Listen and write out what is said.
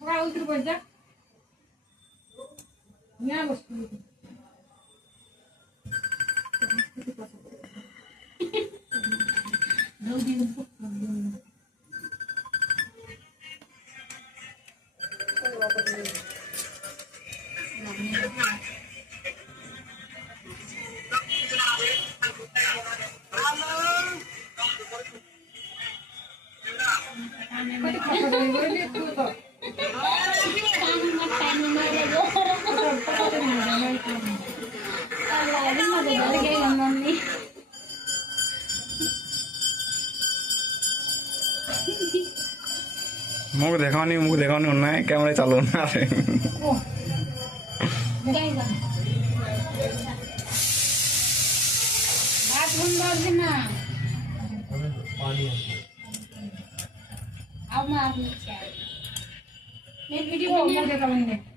थोड़ा उधर बढ़ जा यहाँ बस मुख देखानी उन्ना कैमरा चालू ना वीडियो